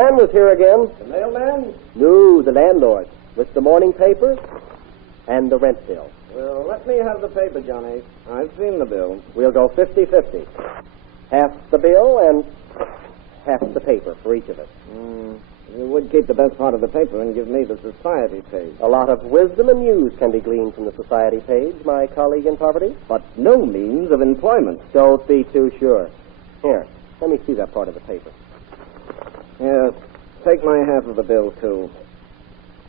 mailman was here again. The mailman? No, the landlord. With the morning paper and the rent bill. Well, let me have the paper, Johnny. I've seen the bill. We'll go 50-50. Half the bill and half the paper for each of us. You would keep the best part of the paper and give me the society page. A lot of wisdom and news can be gleaned from the society page, my colleague in poverty. But no means of employment. Don't be too sure. Here, let me see that part of the paper. Here, take my half of the bill, too.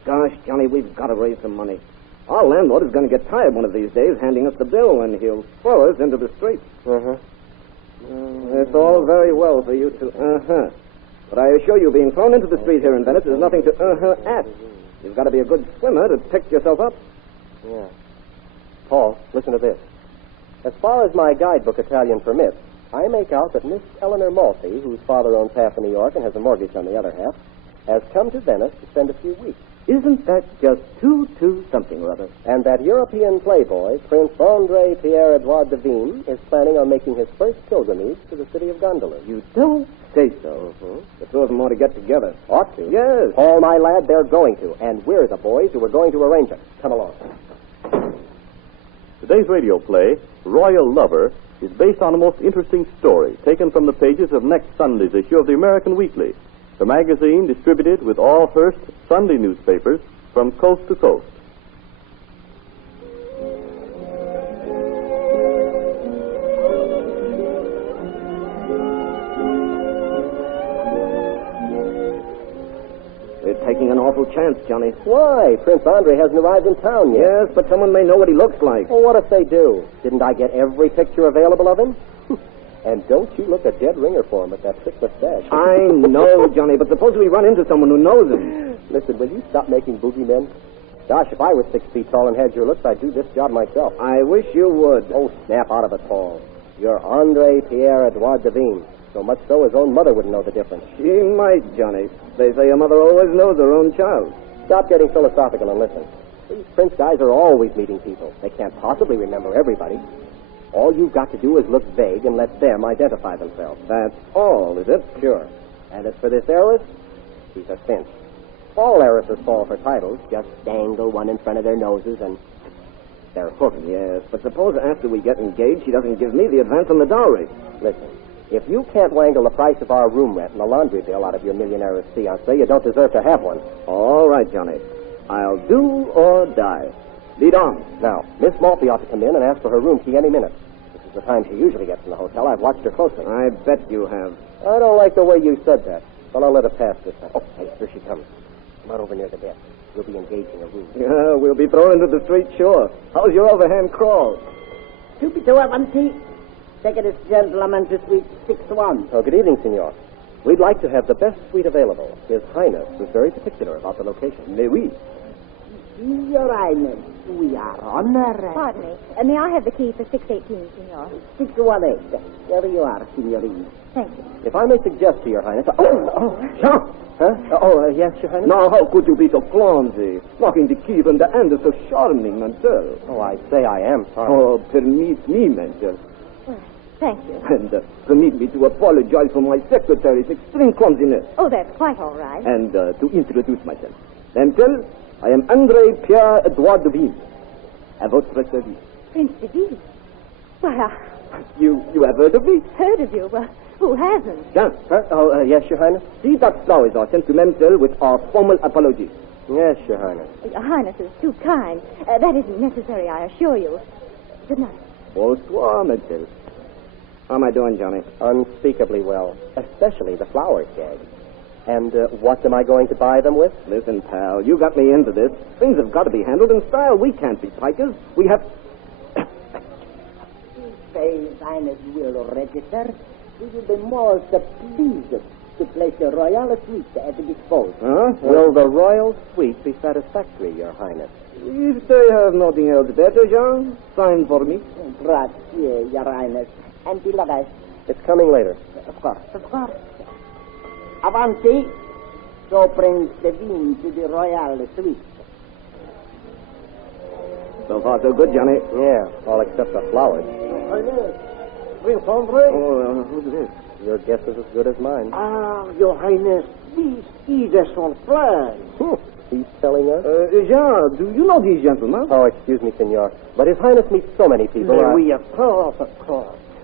Gosh, Johnny, we've got to raise some money. Our landlord is going to get tired one of these days handing us the bill, and he'll throw us into the street. It's all very well for you to but I assure you, being thrown into the street here in Venice is nothing to at. You've got to be a good swimmer to pick yourself up. Yeah. Paul, listen to this. As far as my guidebook Italian permits, I make out that Miss Eleanor Maltby, whose father owns half of New York and has a mortgage on the other half, has come to Venice to spend a few weeks. Isn't that just too something or other? And that European playboy, Prince André Pierre-Edouard de Vigne, is planning on making his first pilgrimage to the city of gondolas. You don't say so. The two of them ought to get together. Ought to? Yes. Paul, my lad, they're going to. And we're the boys who are going to arrange it. Come along. Today's radio play, Royal Lover, is based on a most interesting story taken from the pages of next Sunday's issue of the American Weekly, the magazine distributed with all Hearst Sunday newspapers from coast to coast. We're taking an awful chance, Johnny. Why? Prince André hasn't arrived in town yet. Yes, but someone may know what he looks like. Well, what if they do? Didn't I get every picture available of him? And don't you look a dead ringer for him with that thick mustache. I know, Johnny, but suppose we run into someone who knows him. Listen, will you stop making boogeymen? Gosh, if I were 6 feet tall and had your looks, I'd do this job myself. I wish you would. Oh, snap out of it, Paul. You're André Pierre-Edouard de Vigne. So much so his own mother wouldn't know the difference. She might, Johnny. They say a mother always knows her own child. Stop getting philosophical and listen. These Prince guys are always meeting people. They can't possibly remember everybody. All you've got to do is look vague and let them identify themselves. That's all, is it? Sure. And as for this heiress, she's a cinch. All heiresses fall for titles. Just dangle one in front of their noses and they're hooked. Yes, but suppose after we get engaged, she doesn't give me the advance on the dowry. Listen, if you can't wangle the price of our room rent and the laundry bill out of your millionaire's fiancé, you don't deserve to have one. All right, Johnny. I'll do or die. Lead on. Now, Miss Maltby ought to come in and ask for her room key any minute. This is the time she usually gets in the hotel. I've watched her closely. I bet you have. I don't like the way you said that. Well, I'll let her pass this time. Oh, hey, here she comes. Come on over near the desk. You'll be engaging a room. Yeah, we'll be thrown into the street, sure. How's your overhand crawl? 2B2 Second gentleman to suite 6-1. Oh, good evening, senor. We'd like to have the best suite available. His Highness was very particular about the location. Mais oui. Your Highness, we are honored. Pardon me. May I have the key for 618, senor? 618. There you are, signorina. Thank you. If I may suggest to your Highness... Jean! Huh? Yes, your Highness? Now, how could you be so clumsy? Locking the key from the end is so charming, mademoiselle. Oh, I say I am sorry. Oh, permit me, mademoiselle. Well, thank you. And permit me to apologize for my secretary's extreme clumsiness. Oh, that's quite all right. And to introduce myself. Mademoiselle, I am André Pierre-Edouard de Vigne. À votre service. Prince de Ville. Well, You have heard of me? heard of you. Well, who hasn't? Jean, Yes, your Highness? see that flowers are sent to mademoiselle with our formal apology. Yes, your Highness. Your Highness is too kind. That isn't necessary, I assure you. Good night. Bonsoir, mademoiselle. How am I doing, Johnny? Unspeakably well. Especially the flowers, Gag. And what am I going to buy them with? Listen, pal, you got me into this. Things have got to be handled in style. We can't be pikers. We have... His Highness will register. We will be most pleased to place the royal suite at the disposal. Huh? Will the royal suite be satisfactory, your Highness? If they have nothing else better, Jean, sign for me. Grazie, Your Highness. Until the rest. It's coming later. Of course, of course. Avanti. So Prince de Vigne to the royal suite. So far, so good, Johnny. Yeah, all except the flowers. Prince André? Oh, who's this? Your guess is as good as mine. Ah, Your Highness, This is a surprise. He's telling us? Yeah, do you know these gentlemen? Oh, excuse me, senor. But His Highness meets so many people. We of course.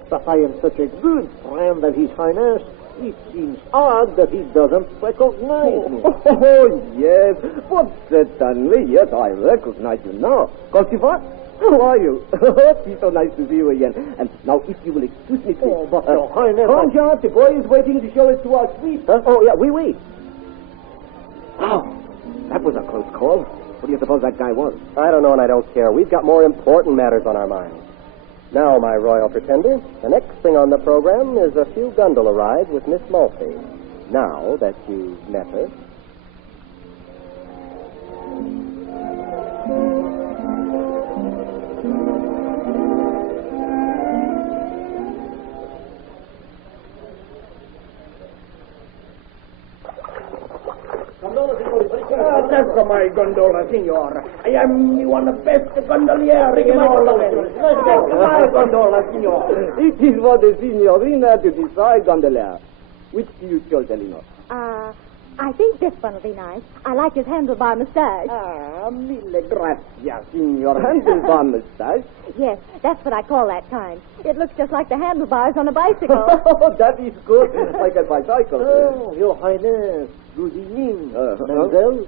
But I am such a good friend of His Highness. It seems odd that he doesn't recognize me. Oh, yes. But certainly, yes, I recognize you now. Consivat, how are you? It's so nice to see you again. And now, if you will excuse me, please. Oh, but Your Highness... Come, John, the boy is waiting to show us to our suite. Huh? Oh, yeah, oui. Oh, that was a close call. What do you suppose that guy was? I don't know, and I don't care. We've got more important matters on our minds. Now, my royal pretender, the next thing on the program is a few gondola rides with Miss Maltby. Now that you've met her. That's my gondola, senor. I am one of the best gondolieri in all the world. My gondola, senor. It is for the signorina to decide, gondolier. Which do you choose, Elinor? I think this one will be nice. I like his handlebar mustache. Mille gracias, signor. Handlebar mustache? Yes, that's what I call that kind. It looks just like the handlebars on a bicycle. Oh, that is good. Like a bicycle. Oh, Your Highness. Good evening. Mademoiselle.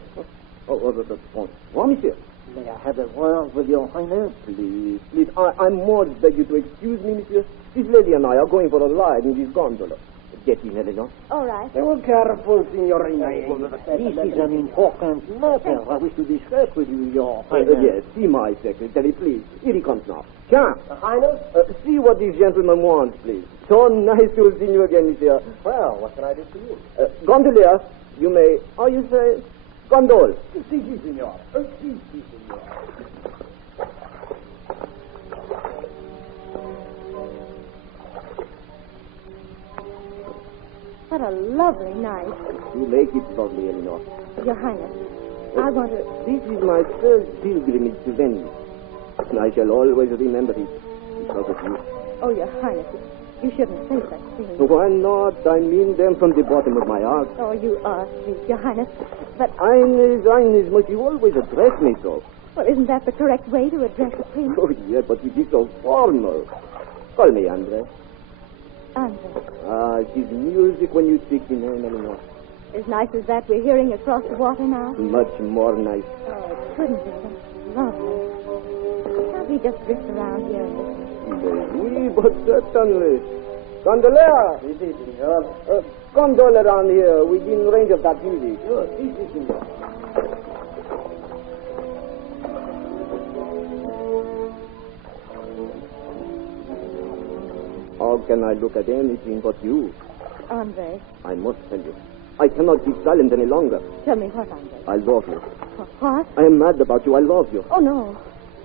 Oh, monsieur. May I have a word with Your Highness? Please. I most beg you to excuse me, monsieur. This lady and I are going for a ride in this gondola. Get in, Elinor. All right. Oh, careful, signorina. This is an important matter I wish to discuss with you, Your Highness. Yes, see my secretary, please. Here he comes now. Tiens, Highness? see what this gentleman wants, please. So nice to see you again, monsieur. Well, what can I do for you? Gondolier, you may... How you say? Gondol. Si, signor. Si, signor. What a lovely night. You make it lovely, Elinor. Your Highness, I want to... This is my first pilgrimage to Venice. And I shall always remember it because of you. Oh, Your Highness, you shouldn't say such things. Why not? I mean them from the bottom of my heart. Oh, you are sweet, Your Highness. But, Ines, must you always address me so? well, isn't that the correct way to address a prince? Oh, yeah, but it is so formal. Call me Andre. Andre. It is music when you speak the name, Elinor. As nice as that we're hearing across the water now? Much more nice. Oh, it couldn't be. That's lovely. Can't we just drift around here and listen? Oui, but certainly. Gondolier! Gondol around here, within range of that music. How can I look at anything but you? Andre, I must tell you. I cannot keep silent any longer. tell me what, Andre. I love you. What? I am mad about you. I love you. Oh, no.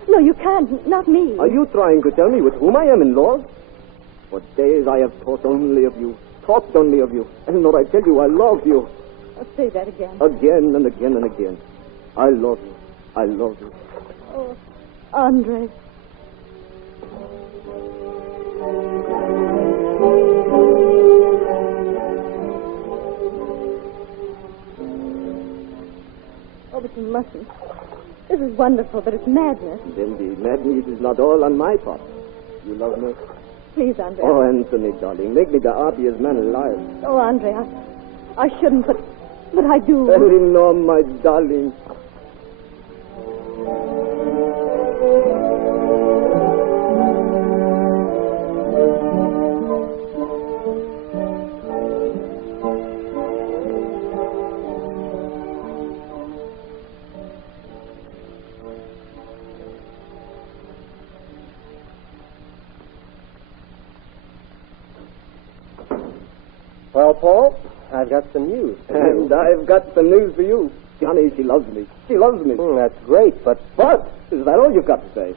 No, you can't. Not me. Are you trying to tell me with whom I am in love? For days I have thought only of you. Talked only of you. Eleanor, I tell you, I love you. Say that again. Again and again and again. I love you. I love you. Oh, Andre. Oh, but you mustn't. This is wonderful, but it's madness. Then the madness is not all on my part. You love me? Please, Andre. Oh, Anthony, darling, make me the happiest man alive. Oh, Andre, I shouldn't, but I do. Eleanor, my darling. Well, Paul, I've got some news for you. And I've got some news for you. Johnny, she loves me. She loves me. That's great, but... But, is that all you've got to say?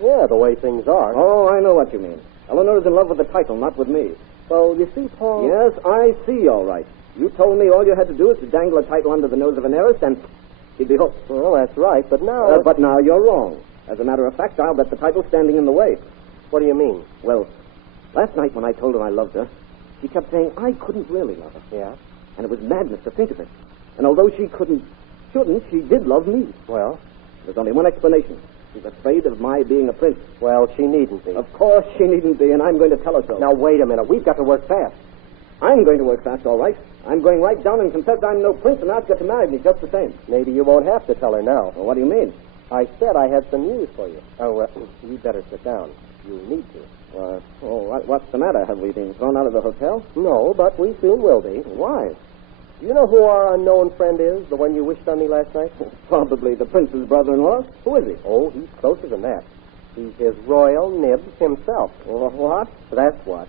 Yeah, the way things are. Oh, I know what you mean. Eleanor is in love with the title, not with me. Well, you see, Paul... Yes, I see, all right. You told me all you had to do is to dangle a title under the nose of an heiress, and she'd be hooked. Well, that's right, but now... But now you're wrong. As a matter of fact, I'll bet the title's standing in the way. What do you mean? Well, last night when I told her I loved her, she kept saying I couldn't really love her. Yeah? And it was madness to think of it. And although she shouldn't, she did love me. Well? There's only one explanation. She's afraid of my being a prince. Well, she needn't be. Of course she needn't be, and I'm going to tell her so. Now, wait a minute. We've got to work fast. I'm going to work fast, all right. I'm going right down and confess I'm no prince and ask her to marry me just the same. Maybe you won't have to tell her now. Well, what do you mean? I said I had some news for you. Oh, you'd better sit down. You need to. What's the matter? Have we been thrown out of the hotel? No, but we soon will be. Why? Do you know who our unknown friend is, the one you wished on me last night? Probably the prince's brother-in-law. Who is he? Oh, he's closer than that. He's his royal nibs himself. What? That's what.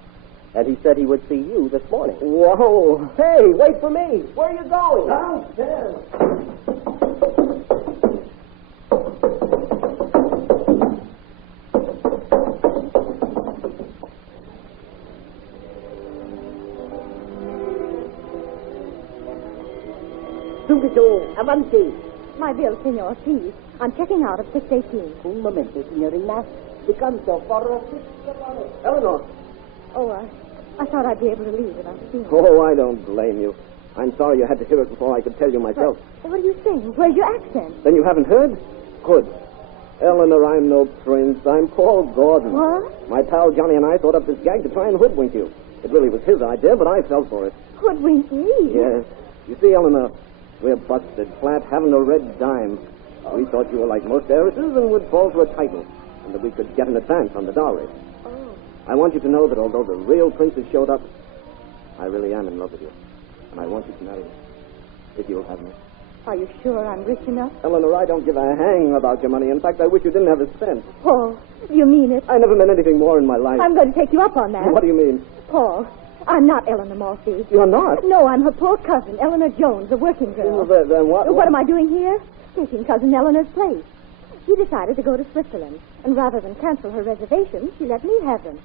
And he said he would see you this morning. Whoa. Hey, wait for me. Where are you going? Downstairs. Subito, avanti. My bill, senor, please. I'm checking out of 618. Un momento, signorina. Decanto for Eleanor. Oh, I thought I'd be able to leave without seeing you. Oh, I don't blame you. I'm sorry you had to hear it before I could tell you myself. What are you saying? Where's your accent? Then you haven't heard? Good. Eleanor, I'm no prince. I'm Paul Gordon. What? My pal Johnny and I thought up this gag to try and hoodwink you. It really was his idea, but I fell for it. Hoodwink me? Yes. You see, Eleanor, we're busted flat, haven't a red dime. We thought you were like most heiresses and would fall for a title, and that we could get an advance on the dowry. Oh. I want you to know that although the real prince has showed up, I really am in love with you. And I want you to marry me, if you'll have me. Are you sure I'm rich enough? Eleanor, I don't give a hang about your money. In fact, I wish you didn't have a cent. Paul, you mean it? I never meant anything more in my life. I'm going to take you up on that. What do you mean? Paul, I'm not Eleanor Morphy. You're not? No, I'm her poor cousin, Eleanor Jones, a working girl. Well, then what? What am I doing here? Taking Cousin Eleanor's place. She decided to go to Switzerland, and rather than cancel her reservations, she let me have them.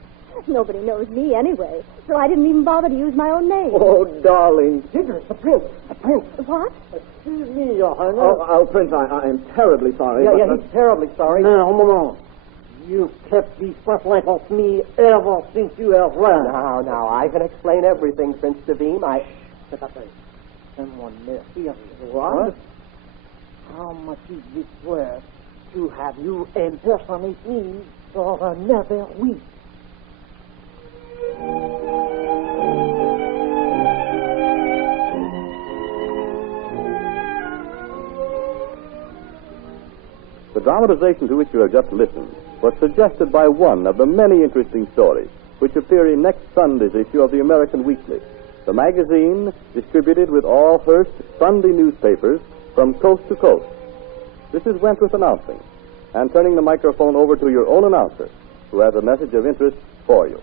Nobody knows me anyway, so I didn't even bother to use my own name. Oh, darling. Jiggers, the prince. The prince. What? Excuse me, Your Highness. Oh, Prince, I am terribly sorry. Yeah, he's terribly sorry. No, no. You've kept these like of me ever since you have run. Now, I can explain everything, Prince Davim. Sit up there. Someone may hear you. What? How much is this worth to have you impersonate me for another week? The dramatization to which you have just listened was suggested by one of the many interesting stories which appear in next Sunday's issue of the American Weekly, the magazine distributed with all Hearst Sunday newspapers from coast to coast. This is Wentworth announcing and turning the microphone over to your own announcer, who has a message of interest for you.